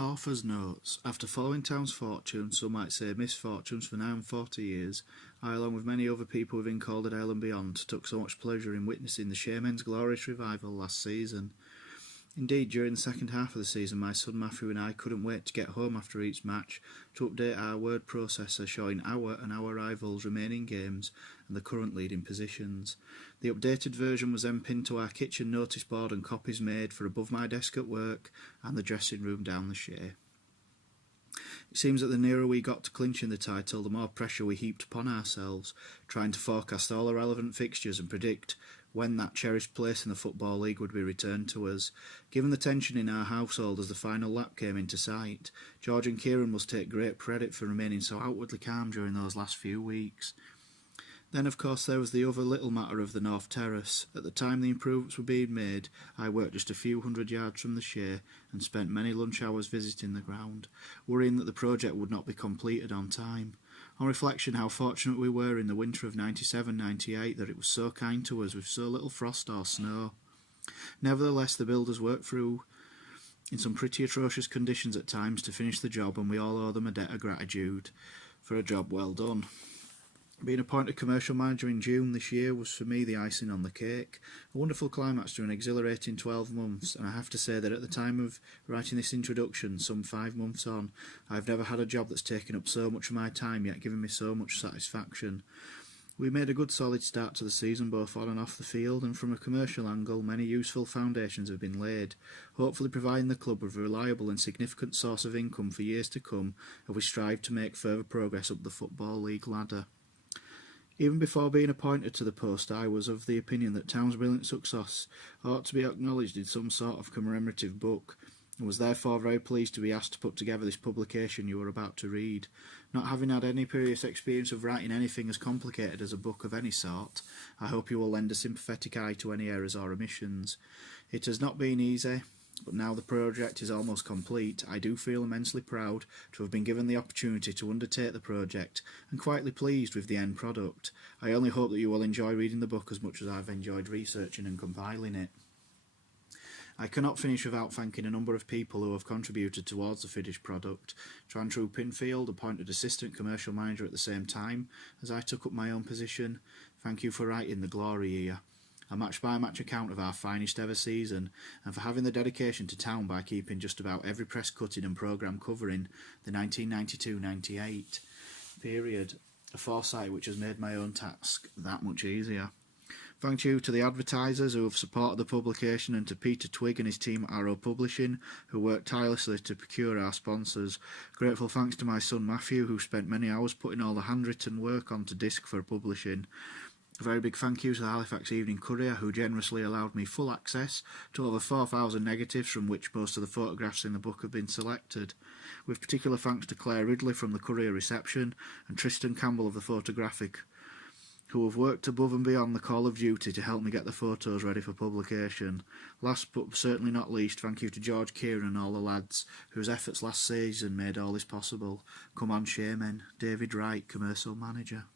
Author's notes. After following Town's fortunes, some might say misfortunes, for now 40 years, I, along with many other people within Calderdale and beyond, took so much pleasure in witnessing the Shaymen's glorious revival last season. Indeed, during the second half of the season, my son Matthew and I couldn't wait to get home after each match to update our word processor showing our and our rivals' remaining games and the current leading positions. The updated version was then pinned to our kitchen notice board and copies made for above my desk at work and the dressing room down the Shay. It seems that the nearer we got to clinching the title, the more pressure we heaped upon ourselves, trying to forecast all the relevant fixtures and predict when that cherished place in the Football League would be returned to us. Given the tension in our household as the final lap came into sight, George and Kieran must take great credit for remaining so outwardly calm during those last few weeks. Then, of course, there was the other little matter of the North Terrace. At the time the improvements were being made, I worked just a few hundred yards from the Shay and spent many lunch hours visiting the ground, worrying that the project would not be completed on time. On reflection, how fortunate we were in the winter of 97-98 that it was so kind to us with so little frost or snow. Nevertheless, the builders worked through in some pretty atrocious conditions at times to finish the job, and we all owe them a debt of gratitude for a job well done. Being appointed commercial manager in June this year was for me the icing on the cake, a wonderful climax to an exhilarating 12 months, and I have to say that at the time of writing this introduction, some 5 months on, I've never had a job that's taken up so much of my time yet given me so much satisfaction. We made a good solid start to the season both on and off the field, and from a commercial angle many useful foundations have been laid, hopefully providing the club with a reliable and significant source of income for years to come as we strive to make further progress up the Football League ladder. Even before being appointed to the post, I was of the opinion that Town's brilliant success ought to be acknowledged in some sort of commemorative book, and was therefore very pleased to be asked to put together this publication you are about to read. Not having had any previous experience of writing anything as complicated as a book of any sort, I hope you will lend a sympathetic eye to any errors or omissions. It has not been easy, but now the project is almost complete, I do feel immensely proud to have been given the opportunity to undertake the project, and quietly pleased with the end product. I only hope that you will enjoy reading the book as much as I've enjoyed researching and compiling it. I cannot finish without thanking a number of people who have contributed towards the finished product. True Pinfield, appointed assistant commercial manager at the same time as I took up my own position. Thank you for writing the glory year, a match-by-match account of our finest ever season, and for having the dedication to Town by keeping just about every press cutting and programme covering the 1992-98 period, a foresight which has made my own task that much easier. Thank you to the advertisers who have supported the publication, and to Peter Twigg and his team at Arrow Publishing, who worked tirelessly to procure our sponsors. Grateful thanks to my son Matthew, who spent many hours putting all the handwritten work onto disc for publishing. A very big thank you to the Halifax Evening Courier, who generously allowed me full access to over 4,000 negatives, from which most of the photographs in the book have been selected. With particular thanks to Claire Ridley from the Courier Reception and Tristan Campbell of the Photographic, who have worked above and beyond the call of duty to help me get the photos ready for publication. Last but certainly not least, thank you to George, Kieran and all the lads, whose efforts last season made all this possible. Come on, Shaymen. David Wright, Commercial Manager.